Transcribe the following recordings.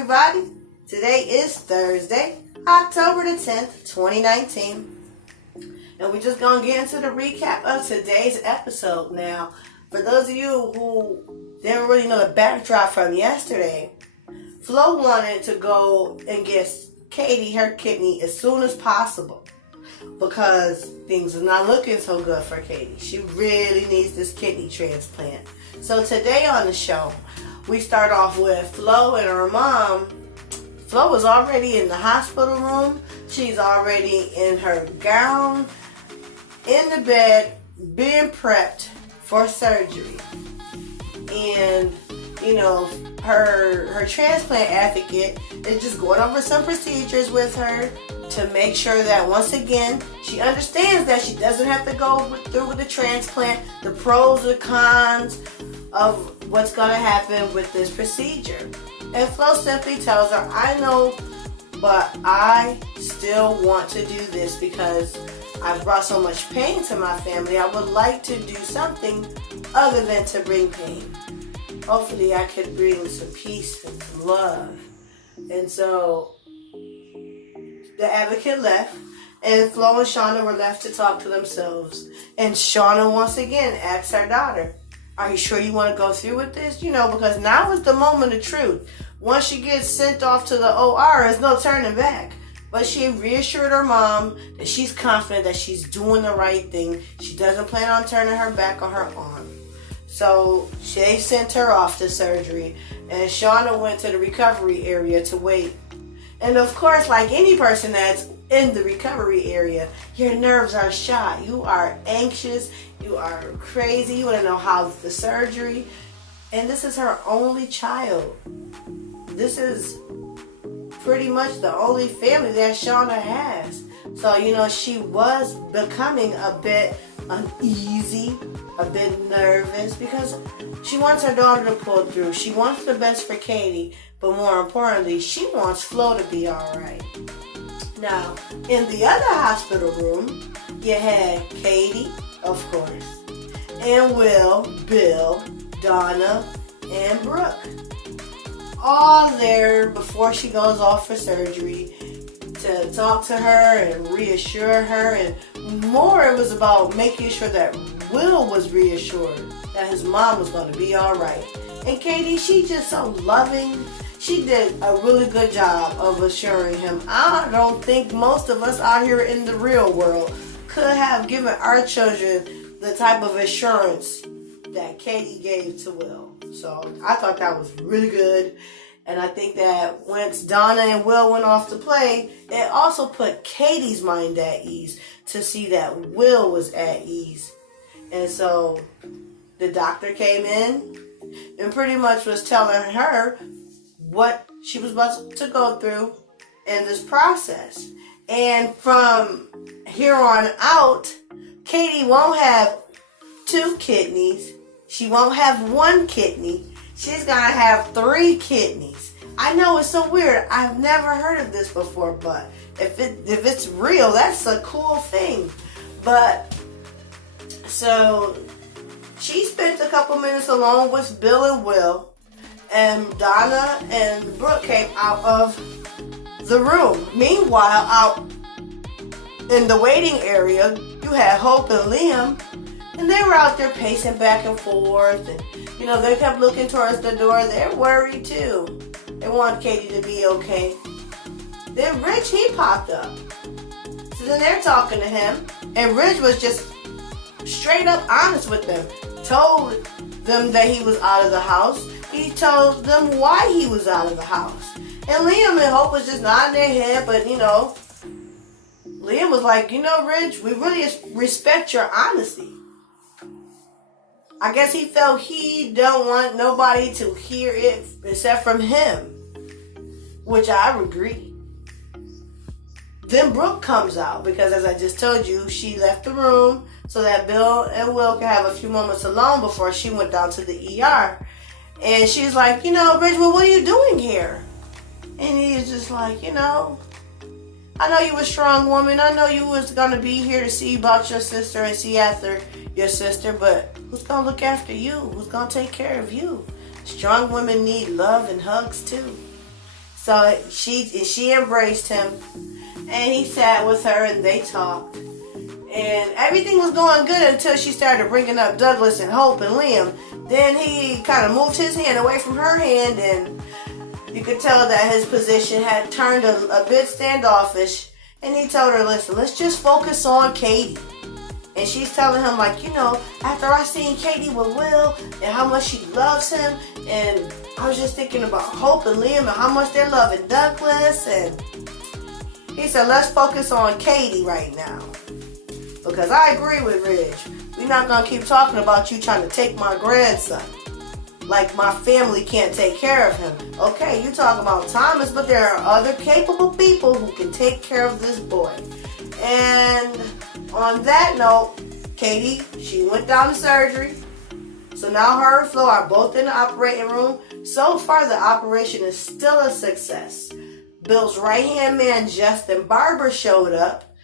everybody. Today is Thursday, October the 10th, 2019. And we're just going to get into the recap of today's episode. Now, for those of you who didn't really know the backdrop from yesterday, Flo wanted to go and get Katie her kidney as soon as possible because things are not looking so good for Katie. She really needs this kidney transplant. So today on the show, we start off with Flo and her mom. Flo was already in the hospital room. She's already in her gown, in the bed, being prepped for surgery. And, you know, her transplant advocate is just going over some procedures with her to make sure that, once again, she understands that she doesn't have to go through with the transplant, the pros and cons of what's going to happen with this procedure. And Flo simply tells her, I know, but I still want to do this because I've brought so much pain to my family. I would like to do something other than to bring pain. Hopefully I could bring some peace and some love. And so the advocate left, and Flo and Shauna were left to talk to themselves. And Shauna once again asked her daughter, are you sure you want to go through with this? You know, because now is the moment of truth. Once she gets sent off to the OR, there's no turning back. But she reassured her mom that she's confident that she's doing the right thing. She doesn't plan on turning her back on her arm. So they sent her off to surgery, and Shauna went to the recovery area to wait. And of course, like any person that's in the recovery area, your nerves are shot. You are anxious. You are crazy. You want to know how's the surgery. And this is her only child. This is pretty much the only family that Shauna has. So, you know, she was becoming a bit uneasy, a bit nervous, because she wants her daughter to pull through. She wants the best for Katie, but more importantly, she wants Flo to be alright. Now, in the other hospital room, you had Katie, of course, and Will, Bill, Donna, and Brooke. All there before she goes off for surgery to talk to her and reassure her. And more, it was about making sure that Will was reassured that his mom was going to be all right. And Katie, she's just so loving. She did a really good job of assuring him. I don't think most of us out here in the real world could have given our children the type of assurance that Katie gave to Will. So I thought that was really good. And I think that once Donna and Will went off to play, it also put Katie's mind at ease to see that Will was at ease. And so the doctor came in and pretty much was telling her what she was about to go through in this process. And from here on out, Katie won't have 2 kidneys. She won't have 1 kidney. She's going to have 3 kidneys. I know it's so weird. I've never heard of this before, but if it's real, that's a cool thing. But so she spent a couple minutes alone with Bill and Will, and Donna and Brooke came out of the room. Meanwhile, out in the waiting area, you had Hope and Liam, and they were out there pacing back and forth, and you know, they kept looking towards the door. They're worried too. They want Katie to be okay. Then Rich, he popped up. So then they're talking to him, and Rich was just straight up honest with them. Told them that he was out of the house. He told them why he was out of the house. And Liam and Hope was just nodding their head, but you know, Liam was like, you know, Rich, we really respect your honesty. I guess he felt he don't want nobody to hear it except from him, which I agree. Then Brooke comes out because, as I just told you, she left the room so that Bill and Will could have a few moments alone before she went down to the ER. And she's like, you know, Rich, well, what are you doing here? And he's just like, you know, I know you a strong woman. I know you was going to be here to see about your sister and see after your sister, but who's going to look after you? Who's going to take care of you? Strong women need love and hugs too. So she embraced him, and he sat with her and they talked. And everything was going good until she started bringing up Douglas and Hope and Liam. Then he kind of moved his hand away from her hand, and you could tell that his position had turned a bit standoffish. And he told her, listen, let's just focus on Katie. And she's telling him, like, after I seen Katie with Will and how much she loves him, and I was just thinking about Hope and Liam and how much they're loving Douglas. And he said, let's focus on Katie right now. Because I agree with Ridge. We're not going to keep talking about you trying to take my grandson. Like my family can't take care of him. Okay, you talk about Thomas, but there are other capable people who can take care of this boy. And on that note, Katie, she went down to surgery. So now her and Flo are both in the operating room. So far, the operation is still a success. Bill's right-hand man, Justin Barber, showed up.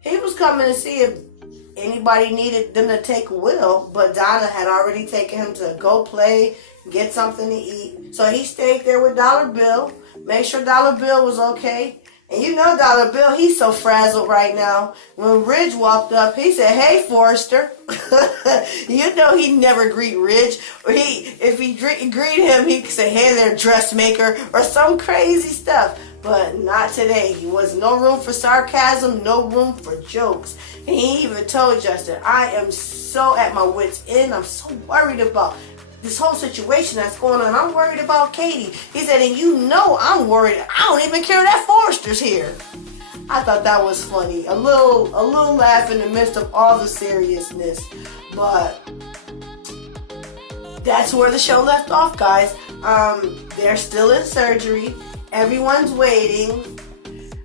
He was coming to see if anybody needed them to take Will, but Donna had already taken him to go play, get something to eat. So he stayed there with Dollar Bill, make sure Dollar Bill was okay. And Dollar Bill, he's so frazzled right now. When Ridge walked up, he said, hey, Forrester. He never greet Ridge. Or if he greet him, he could say, hey there, dressmaker, or some crazy stuff. But not today. He was no room for sarcasm, no room for jokes. And he even told Justin, I am so at my wit's end. I'm so worried about this whole situation that's going on. I'm worried about Katie. He said, and I'm worried. I don't even care that Forrester's here. I thought that was funny. A little laugh in the midst of all the seriousness. But that's where the show left off, guys. They're still in surgery. Everyone's waiting.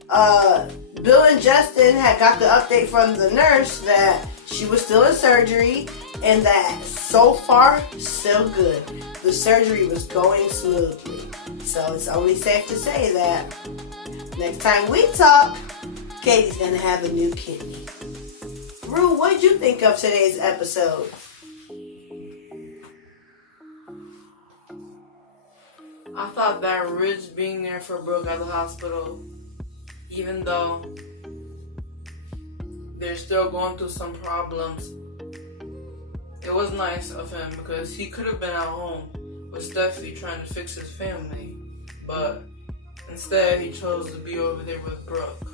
Bill and Justin had got the update from the nurse that she was still in surgery, and that so far, so good. The surgery was going smoothly. So it's only safe to say that next time we talk, Katie's going to have a new kidney. Rue, what did you think of today's episode? I thought that Ridge being there for Brooke at the hospital, even though they're still going through some problems, it was nice of him because he could have been at home with Steffi trying to fix his family, but instead he chose to be over there with Brooke.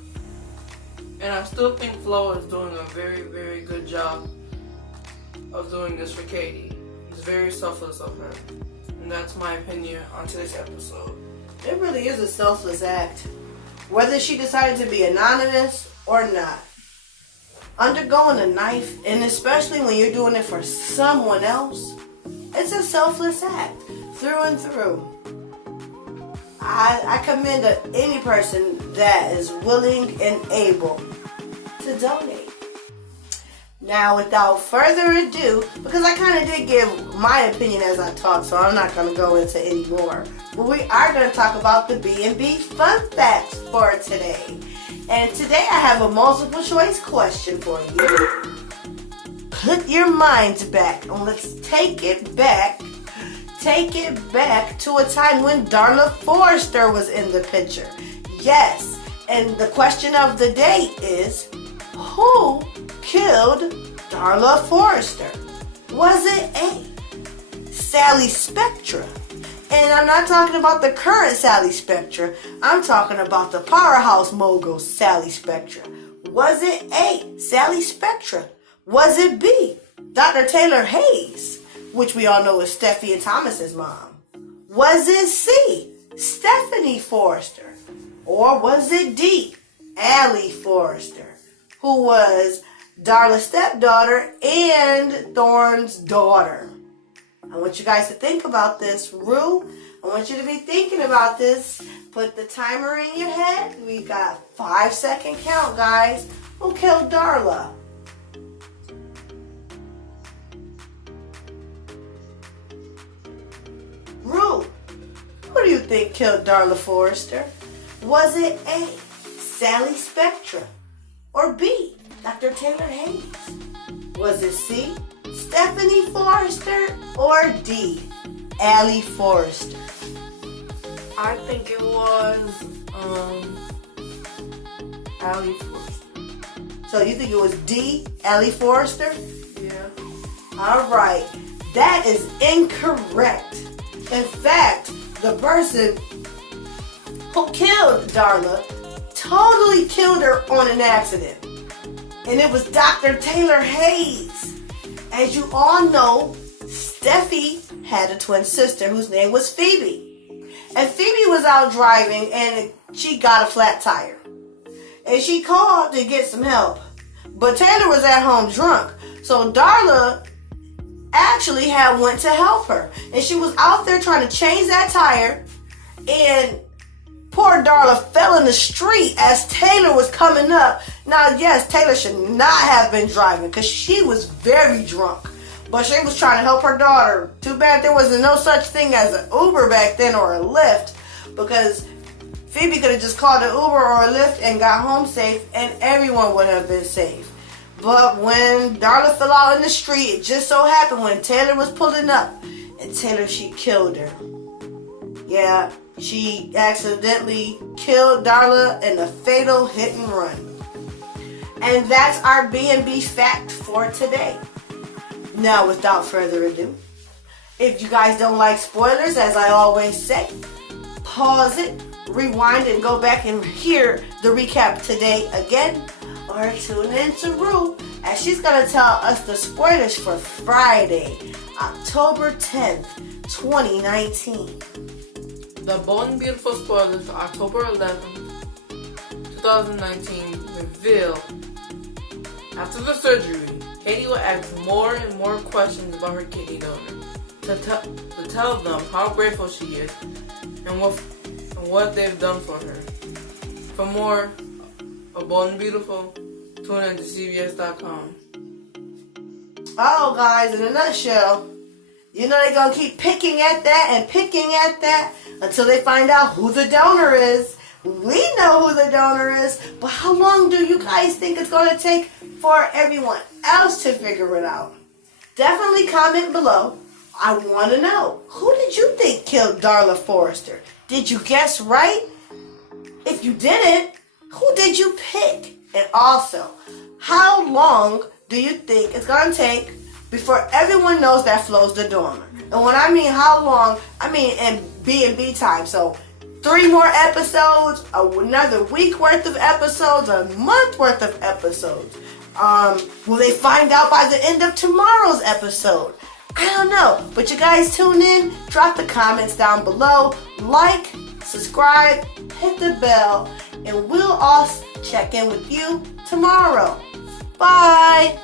And I still think Flo is doing a very, very good job of doing this for Katie. It's very selfless of her. And that's my opinion on today's episode. It really is a selfless act. Whether she decided to be anonymous or not. Undergoing a knife, and especially when you're doing it for someone else, it's a selfless act. Through and through. I commend any person that is willing and able to donate. Now, without further ado, because I kind of did give my opinion as I talked, so I'm not going to go into any more. But we are going to talk about the B&B Fun Facts for today. And today I have a multiple choice question for you. Put your minds back and let's take it back to a time when Darla Forrester was in the picture. Yes, and the question of the day is, who killed Darla Forrester? Was it A, Sally Spectra? And I'm not talking about the current Sally Spectra. I'm talking about the powerhouse mogul Sally Spectra. Was it A, Sally Spectra? Was it B, Dr. Taylor Hayes, which we all know is Steffi and Thomas's mom? Was it C, Stephanie Forrester? Or was it D, Allie Forrester, who was Darla's stepdaughter and Thorne's daughter? I want you guys to think about this. Rue, I want you to be thinking about this. Put the timer in your head. We got a 5-second count, guys. Who killed Darla? Rue, who do you think killed Darla Forrester? Was it A, Sally Spectra? Or B, Dr. Taylor Hayes? Was it C, Stephanie Forrester? Or D, Allie Forrester? I think it was Allie Forster. So you think it was D, Ellie Forrester? Yeah. All right. That is incorrect. In fact, the person who killed Darla totally killed her on an accident. And it was Dr. Taylor Hayes. As you all know, Steffi had a twin sister whose name was Phoebe. And Phoebe was out driving and she got a flat tire. And she called to get some help. But Taylor was at home drunk. So Darla actually went to help her. And she was out there trying to change that tire. And poor Darla fell in the street as Taylor was coming up. Now, yes, Taylor should not have been driving because she was very drunk. But she was trying to help her daughter. Too bad there was no such thing as an Uber back then or a Lyft, because Phoebe could have just called an Uber or a Lyft and got home safe and everyone would have been safe. But when Darla fell out in the street, it just so happened when Taylor was pulling up, and Taylor, she killed her. Yeah, she accidentally killed Darla in a fatal hit and run. And that's our B&B fact for today. Now, without further ado, if you guys don't like spoilers, as I always say, pause it, rewind, and go back and hear the recap today again, or tune in to Rue, as she's going to tell us the spoilers for Friday, October 10th, 2019. The Bold and Beautiful Spoilers for October 11th, 2019 reveal after the surgery, Katie will ask more and more questions about her kidney donor to tell them how grateful she is and what they've done for her. For more of Bold and Beautiful, tune in to CBS.com. Oh, guys, in a nutshell, you know they're going to keep picking at that until they find out who the donor is. We know who the donor is, but how long do you guys think it's going to take for everyone else to figure it out? Definitely comment below. I want to know, who did you think killed Darla Forrester? Did you guess right? If you didn't, who did you pick? And also, how long do you think it's going to take before everyone knows that Flo's the donor? And when I mean how long, I mean in B&B time. So 3 more episodes, another week worth of episodes, a month worth of episodes. Will they find out by the end of tomorrow's episode? I don't know. But you guys tune in, drop the comments down below, like, subscribe, hit the bell, and we'll all check in with you tomorrow. Bye!